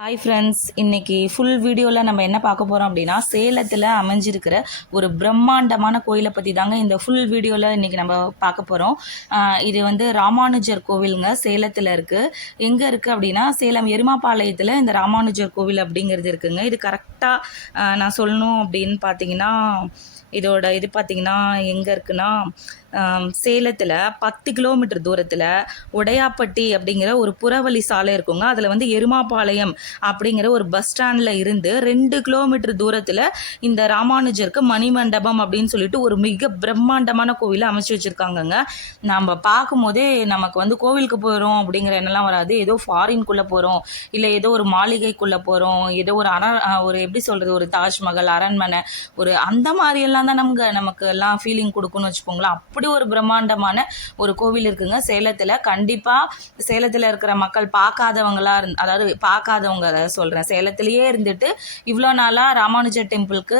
Hi friends, இன்னைக்கு full வீடியோவில் நம்ம என்ன பார்க்க போகிறோம் அப்படின்னா, சேலத்தில் அமைஞ்சிருக்கிற ஒரு பிரம்மாண்டமான கோயிலை பற்றி தாங்க இந்த ஃபுல் வீடியோவில் இன்றைக்கி நம்ம பார்க்க போகிறோம். இது வந்து ராமானுஜர் கோவிலுங்க, சேலத்தில் இருக்குது. எங்கே இருக்குது அப்படின்னா, சேலம் எருமாபாளையத்தில் இந்த ராமானுஜர் கோவில் அப்படிங்கிறது இருக்குங்க. இது கரெக்டாக நான் சொல்லணும் அப்படின்னு பார்த்தீங்கன்னா, இதோட இது பார்த்திங்கன்னா எங்கே இருக்குன்னா, சேலத்தில் 10 கிலோமீட்டர் தூரத்தில் உடையாப்பட்டி அப்படிங்கிற ஒரு புறவழி சாலை இருக்குங்க. அதில் வந்து எருமாபாளையம் அப்படிங்கிற ஒரு பஸ் ஸ்டாண்டில் இருந்து 2 கிலோமீட்டர் தூரத்தில் இந்த ராமானுஜருக்கு மணிமண்டபம் அப்படின்னு சொல்லிட்டு ஒரு மிக பிரம்மாண்டமான கோவிலை அமைச்சு வச்சுருக்காங்கங்க. நம்ம பார்க்கும்போதே நமக்கு வந்து கோவிலுக்கு போகிறோம் அப்படிங்கிற எண்ணெல்லாம் வராது. ஏதோ ஃபாரின்குள்ளே போகிறோம், இல்லை ஏதோ ஒரு மாளிகைக்குள்ளே போகிறோம், ஏதோ ஒரு எப்படி சொல்கிறது, ஒரு தாஜ்மஹல், அரண்மனை, ஒரு அந்த மாதிரியெல்லாம் தான் நமக்கு எல்லாம் ஃபீலிங் கொடுக்குன்னு வச்சுக்கோங்களேன். அப்படி ஒரு பிரம்மாண்டமான ஒரு கோவில் இருக்குங்க சேலத்தில். கண்டிப்பாக சேலத்தில் இருக்கிற மக்கள் பார்க்காதவங்க சொல்கிறேன், சேலத்திலேயே இருந்துட்டு இவ்வளோ நாளாக ராமானுஜர் டெம்பிளுக்கு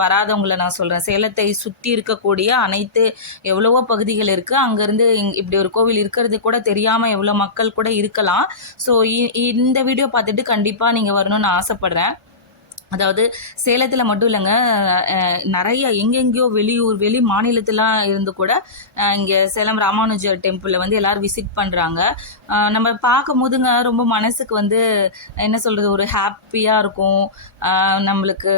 வராதவங்களை நான் சொல்கிறேன். சேலத்தை சுற்றி இருக்கக்கூடிய அனைத்து எவ்வளவோ பகுதிகள் இருக்குது, அங்கேருந்து இப்படி ஒரு கோவில் இருக்கிறது கூட தெரியாமல் எவ்வளோ மக்கள் கூட இருக்கலாம். ஸோ இந்த வீடியோ பார்த்துட்டு கண்டிப்பாக நீங்கள் வரணும்னு ஆசைப்பட்றேன். அதாவது சேலத்தில் மட்டும் இல்லைங்க, நிறைய எங்கெங்கேயோ வெளி மாநிலத்திலாம் இருந்து கூட இங்கே சேலம் ராமானுஜர் டெம்பிளில் வந்து எல்லோரும் விசிட் பண்ணுறாங்க. நம்ம பார்க்கும் போதுங்க ரொம்ப மனசுக்கு வந்து என்ன சொல்கிறது, ஒரு ஹாப்பியாக இருக்கும். நம்மளுக்கு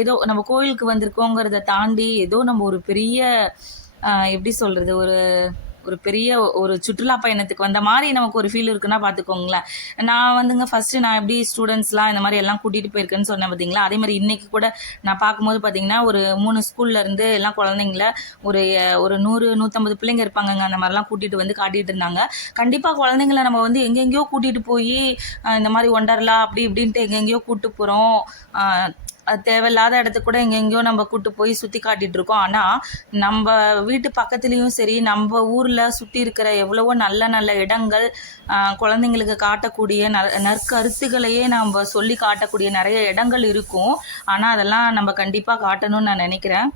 ஏதோ நம்ம கோயிலுக்கு வந்திருக்கோங்கிறத தாண்டி ஏதோ நம்ம ஒரு பெரிய எப்படி சொல்கிறது, ஒரு பெரிய ஒரு சுற்றுலா பயணத்துக்கு வந்த மாதிரி நமக்கு ஒரு ஃபீல் இருக்குன்னா பார்த்துக்கோங்களேன். நான் வந்துங்க ஃபஸ்ட்டு நான் எப்படி ஸ்டூடெண்ட்ஸ்லாம் இந்த மாதிரி எல்லாம் கூட்டிகிட்டு போயிருக்கேன்னு சொன்னேன் பார்த்தீங்களா, அதே மாதிரி இன்றைக்கி கூட நான் பார்க்கும்போது பார்த்தீங்கன்னா ஒரு 3 ஸ்கூல்லேருந்து எல்லாம் குழந்தைங்கள ஒரு 100-150 பிள்ளைங்க இருப்பாங்கங்க. அந்த மாதிரிலாம் கூட்டிகிட்டு வந்து காட்டிகிட்டு இருந்தாங்க. கண்டிப்பாக குழந்தைங்கள நம்ம வந்து எங்கெங்கேயோ கூட்டிகிட்டு போய் இந்த மாதிரி ஒண்டர்லா அப்படி இப்படின்ட்டு எங்கெங்கேயோ கூப்பிட்டு போகிறோம். தேவையில்லாத இடத்துக்கு கூட எங்கெங்கேயோ நம்ம கூப்பிட்டு போய் சுற்றி காட்டிகிட்ருக்கோம். ஆனால் நம்ம வீட்டு பக்கத்துலேயும் சரி, நம்ம ஊரில் சுற்றி இருக்கிற எவ்வளவோ நல்ல நல்ல இடங்கள், குழந்தைங்களுக்கு காட்டக்கூடிய நற்கருத்துக்களையே நம்ம சொல்லி காட்டக்கூடிய நிறைய இடங்கள் இருக்கும். ஆனால் அதெல்லாம் நம்ம கண்டிப்பாக காட்டணும்னு நான் நினைக்கிறேன்.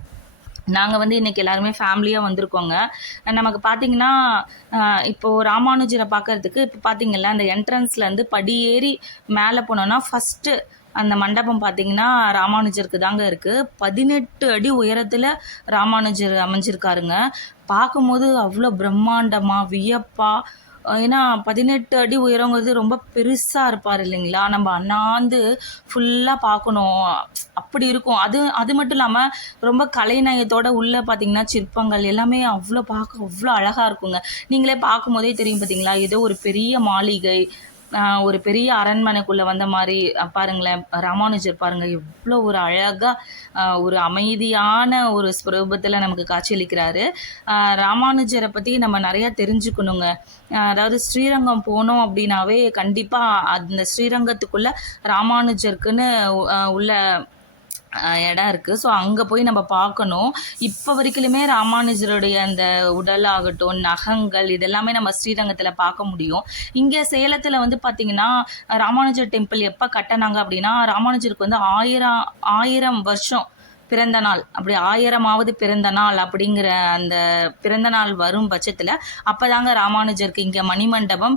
நாங்கள் வந்து இன்றைக்கி எல்லாருமே ஃபேமிலியாக வந்திருக்கோங்க. நமக்கு பார்த்திங்கன்னா இப்போது ராமானுஜரை பார்க்குறதுக்கு இப்போ பார்த்திங்கல்ல, அந்த என்ட்ரன்ஸ்லேருந்து படி ஏறி மேலே போனோன்னா ஃபஸ்ட்டு அந்த மண்டபம் பார்த்திங்கன்னா ராமானுஜருக்கு தாங்க இருக்குது. 18 அடி உயரத்தில் ராமானுஜர் அமைஞ்சிருக்காருங்க. பார்க்கும்போது அவ்வளோ பிரம்மாண்டமாக வியப்பாக, ஏன்னா 18 அடி உயரங்கிறது ரொம்ப பெருசாக இருப்பார் இல்லைங்களா. நம்ம அண்ணாந்து ஃபுல்லாக பார்க்கணும், அப்படி இருக்கும். அது மட்டும் இல்லாமல் ரொம்ப கலைநயத்தோட உள்ளே பார்த்திங்கன்னா சிற்பங்கள் எல்லாமே பார்க்க அவ்வளோ அழகாக இருக்குங்க. நீங்களே பார்க்கும்போதே தெரியும் பார்த்தீங்களா, ஏதோ ஒரு பெரிய மாளிகை, ஒரு பெரிய அரண்மனைக்குள்ளே வந்த மாதிரி. பாருங்களேன், ராமானுஜர் பாருங்கள் எவ்வளோ ஒரு அழகாக ஒரு அமைதியான ஒரு ஸ்வரூபத்தில் நமக்கு காட்சியளிக்கிறாரு. ராமானுஜரை பற்றி நம்ம நிறையா தெரிஞ்சுக்கணுங்க. அதாவது ஸ்ரீரங்கம் போனோம் அப்படின்னாவே கண்டிப்பாக அந்த ஸ்ரீரங்கத்துக்குள்ளே ராமானுஜருக்குன்னு உள்ள இடம் இருக்குது. ஸோ அங்கே போய் நம்ம பார்க்கணும். இப்போ வரைக்குமே ராமானுஜருடைய அந்த உடலாகட்டும், நகங்கள், இதெல்லாமே நம்ம ஸ்ரீரங்கத்தில் பார்க்க முடியும். இங்கே சேலத்தில் வந்து பார்த்திங்கன்னா ராமானுஜர் டெம்பிள் எப்போ கட்டினாங்க அப்படின்னா, ராமானுஜருக்கு வந்து 1000 வருஷம் பிறந்த நாள், அப்படி 1000வது பிறந்த நாள் அப்படிங்கிற அந்த பிறந்த நாள் வரும் பட்சத்தில் அப்போ தாங்க ராமானுஜருக்கு இங்கே மணிமண்டபம்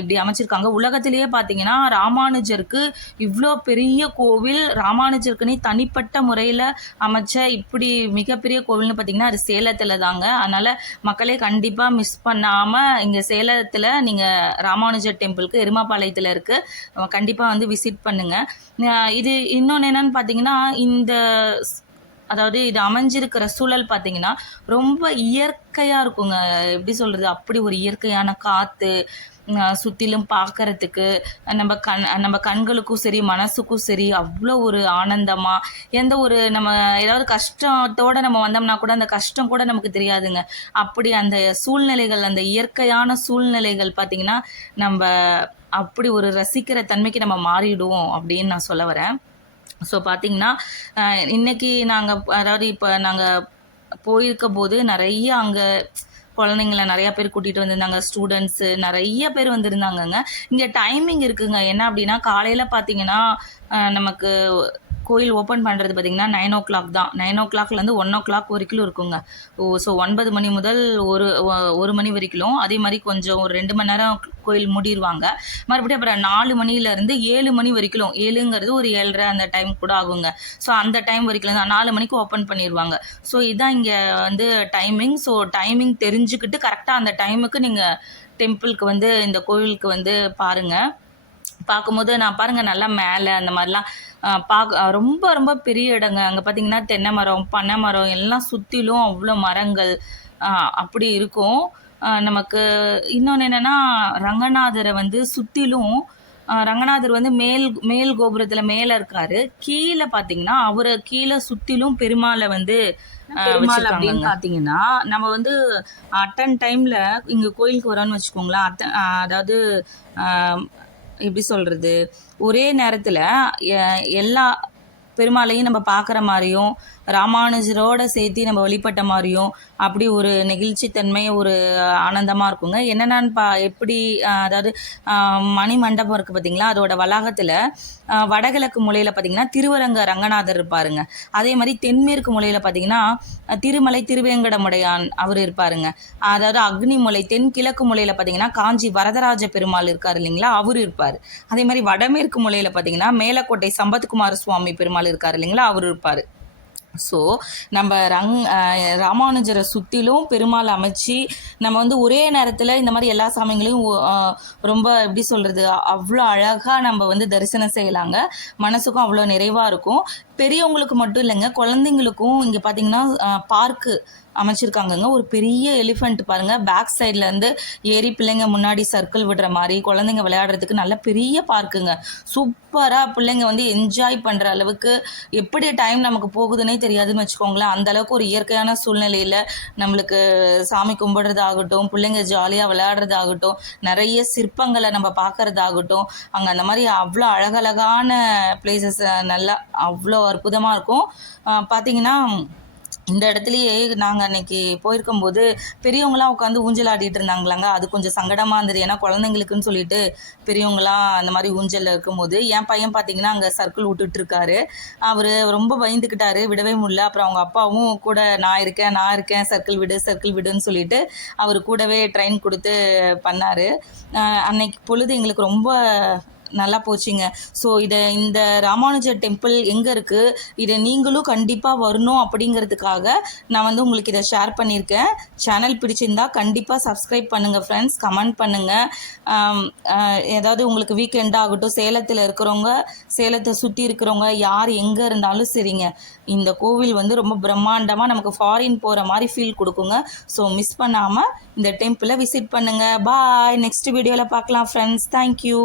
இப்படி அமைச்சிருக்காங்க. உலகத்திலேயே பார்த்தீங்கன்னா ராமானுஜருக்கு இவ்வளோ பெரிய கோவில், ராமானுஜருக்குன்னே தனிப்பட்ட முறையில் அமைச்ச இப்படி மிகப்பெரிய கோவில்னு பார்த்தீங்கன்னா அது சேலத்தில் தாங்க. அதனால் மக்களே கண்டிப்பாக மிஸ் பண்ணாமல் இங்கே சேலத்தில் நீங்கள் ராமானுஜர் டெம்பிளுக்கு எருமாபாளையத்தில் இருக்குது, கண்டிப்பாக வந்து விசிட் பண்ணுங்கள். இது இன்னொன்று என்னென்னு பார்த்தீங்கன்னா, அதாவது இது அமைஞ்சிருக்கிற சூழல் பார்த்திங்கன்னா ரொம்ப இயற்கையாக இருக்குங்க. எப்படி சொல்கிறது, அப்படி ஒரு இயற்கையான காற்று சுற்றிலும் பார்க்குறதுக்கு நம்ம கண்களுக்கும் சரி மனசுக்கும் சரி அவ்வளோ ஒரு ஆனந்தமாக, எந்த ஒரு நம்ம ஏதாவது கஷ்டத்தோடு நம்ம வந்தோம்னா கூட அந்த கஷ்டம் கூட நமக்கு தெரியாதுங்க. அப்படி அந்த சூழ்நிலைகள், அந்த இயற்கையான சூழ்நிலைகள் பார்த்திங்கன்னா நம்ம அப்படி ஒரு ரசிக்கிற தன்மைக்கு நம்ம மாறிடுவோம் அப்படின்னு நான் சொல்ல வரேன். ஸோ பார்த்திங்கன்னா இன்றைக்கி இப்போ நாங்கள் போயிருக்க போது நிறைய அங்கே குழந்தைங்கள நிறையா பேர் கூட்டிகிட்டு வந்திருந்தாங்க. ஸ்டூடெண்ட்ஸு நிறைய பேர் வந்திருந்தாங்கங்க. இங்கே டைமிங் இருக்குங்க. என்ன அப்படின்னா, காலையில் பார்த்திங்கன்னா நமக்கு கோயில் ஓப்பன் பண்ணுறது பார்த்திங்கன்னா 9 தான். 9 1 வரைக்கும் இருக்குங்க. ஸோ 9 மணி முதல் 1 மணி வரைக்கும். அதே மாதிரி கொஞ்சம் ஒரு 2 மணி நேரம் கோயில் மூடிடுவாங்க. மறுபடியும் அப்புறம் 4 மணிலேருந்து 7 மணி வரைக்கும், 7ங்கிறது ஒரு 7:30 அந்த டைம் கூட ஆகுங்க. ஸோ அந்த டைம் வரைக்கும் தான் 4 மணிக்கு ஓப்பன் பண்ணிடுவாங்க. ஸோ இதுதான் இங்கே வந்து டைமிங். ஸோ டைமிங் தெரிஞ்சுக்கிட்டு கரெக்டாக அந்த டைமுக்கு நீங்கள் டெம்பிளுக்கு வந்து இந்த கோவிலுக்கு வந்து பாருங்கள். பார்க்கும்போது நான் பாருங்கள் நல்லா மேலே அந்த மாதிரிலாம் ரொம்ப ரொம்ப பெரிய இடங்க. அங்கே பார்த்தீங்கன்னா தென்னை மரம், பனை மரம் எல்லாம் சுற்றிலும் அவ்வளோ மரங்கள் அப்படி இருக்கும். நமக்கு இன்னொன்று என்னென்னா ரங்கநாதரை வந்து சுற்றிலும் ரங்கநாதர் வந்து மேல் கோபுரத்தில் மேலே இருக்காரு. கீழே பார்த்தீங்கன்னா அவரை கீழே சுற்றிலும் பெருமாளை வந்து பெருமாள் அப்படின்னு பார்த்தீங்கன்னா நம்ம வந்து அட்டன் டைமில் இங்கே கோயிலுக்கு வரோன்னு வச்சுக்கோங்களேன். அதாவது எப்படி சொல்கிறது, ஒரே நேரத்தில் எல்லா பெருமாளையும் நம்ம பார்க்குற மாதிரியும் ராமானுஜரோட சேர்த்து நம்ம வழிபட்ட மாதிரியும் அப்படி ஒரு நெகிழ்ச்சித்தன்மை ஒரு ஆனந்தமாக இருக்குங்க. என்னென்னு எப்படி அதாவது மணி மண்டபம் இருக்குது பார்த்திங்களா, அதோட வளாகத்தில் வடகிழக்கு மூலையில் பார்த்திங்கன்னா திருவரங்க ரங்கநாதர் இருப்பாருங்க. அதே மாதிரி தென்மேற்கு மூலையில் பார்த்திங்கன்னா திருமலை திருவேங்கடமுடையான் அவர் இருப்பாருங்க. அதாவது அக்னிமலை தென்கிழக்கு மூலையில் பார்த்திங்கன்னா காஞ்சி வரதராஜ பெருமாள் இருக்கார் இல்லைங்களா, அவர் இருப்பார். அதே மாதிரி வடமேற்கு மூலையில் பார்த்திங்கன்னா மேலக்கோட்டை சம்பத்குமார சுவாமி பெருமாள் இருக்கார் இல்லைங்களா, அவர் இருப்பார். ஸோ நம்ம ராமானுஜரை சுற்றிலும் பெருமாள் அமைச்சு நம்ம வந்து ஒரே நேரத்தில் இந்த மாதிரி எல்லா சாமிகளையும் ரொம்ப எப்படி சொல்கிறது அவ்வளோ அழகாக நம்ம வந்து தரிசனம் செய்யலாங்க. மனசுக்கும் அவ்வளோ நிறைவாக இருக்கும். பெரியவங்களுக்கு மட்டும் இல்லைங்க, குழந்தைங்களுக்கும் இங்கே பார்த்திங்கன்னா பார்க்கு அமைச்சிருக்காங்கங்க. ஒரு பெரிய எலிஃபெண்ட் பாருங்கள், பேக் சைட்லேருந்து ஏறி பிள்ளைங்க முன்னாடி சர்க்கிள் விடுற மாதிரி குழந்தைங்க விளையாடுறதுக்கு நல்ல பெரிய பார்க்குங்க. சூப்பராக பிள்ளைங்க வந்து என்ஜாய் பண்ணுற அளவுக்கு எப்படி டைம் நமக்கு போகுதுன்னே தெரியாதுன்னு வச்சுக்கோங்களேன். அந்தளவுக்கு ஒரு இயற்கையான சூழ்நிலையில் நம்மளுக்கு சாமி கும்பிடுறதாகட்டும், பிள்ளைங்க ஜாலியாக விளையாடுறதாகட்டும், நிறைய சிற்பங்களை நம்ம பார்க்குறதாகட்டும், அங்கே அந்த மாதிரி அவ்வளோ அழகழகான பிளேசஸ் நல்லா அவ்வளோ அற்புதமாக இருக்கும். பார்த்திங்கன்னா இந்த இடத்துலையே நாங்கள் அன்றைக்கி போயிருக்கும்போது பெரியவங்களாம் உட்காந்து ஊஞ்சல் ஆடிட்டு இருந்தாங்களாங்க. அது கொஞ்சம் சங்கடமாக இருந்தது. ஏன்னா குழந்தைங்களுக்குன்னு சொல்லிட்டு பெரியவங்களாம் அந்த மாதிரி ஊஞ்சலில் இருக்கும்போது என் பையன் பார்த்திங்கன்னா அங்கே சர்க்கிள் விட்டுட்ருக்காரு. அவர் ரொம்ப பயந்துக்கிட்டாரு, விடவே முடியல. அப்புறம் அவங்க அப்பாவும் கூட நான் இருக்கேன் சர்க்கிள் விடுன்னு சொல்லிட்டு அவர் கூடவே ட்ரெயின் கொடுத்து பண்ணார். அன்னைக்கு பொழுது எங்களுக்கு ரொம்ப நல்லா போச்சுங்க. ஸோ இந்த ராமானுஜர் டெம்பிள் எங்கே இருக்குது, இதை நீங்களும் கண்டிப்பாக வரணும் அப்படிங்கிறதுக்காக நான் வந்து உங்களுக்கு இதை ஷேர் பண்ணியிருக்கேன். சேனல் பிடிச்சிருந்தா கண்டிப்பாக சப்ஸ்கிரைப் பண்ணுங்கள் ஃப்ரெண்ட்ஸ், கமெண்ட் பண்ணுங்கள். ஏதாவது உங்களுக்கு வீக்கெண்ட் ஆகட்டும், சேலத்தில் இருக்கிறவங்க, சேலத்தை சுற்றி இருக்கிறவங்க யார் எங்கே இருந்தாலும் சரிங்க, இந்த கோவில் வந்து ரொம்ப பிரம்மாண்டமாக நமக்கு ஃபாரின் போகிற மாதிரி ஃபீல் கொடுக்குங்க. ஸோ மிஸ் பண்ணாமல் இந்த டெம்பிளை விசிட் பண்ணுங்கள். பாய், நெக்ஸ்ட் வீடியோவில் பார்க்கலாம் ஃப்ரெண்ட்ஸ். தேங்க்யூ.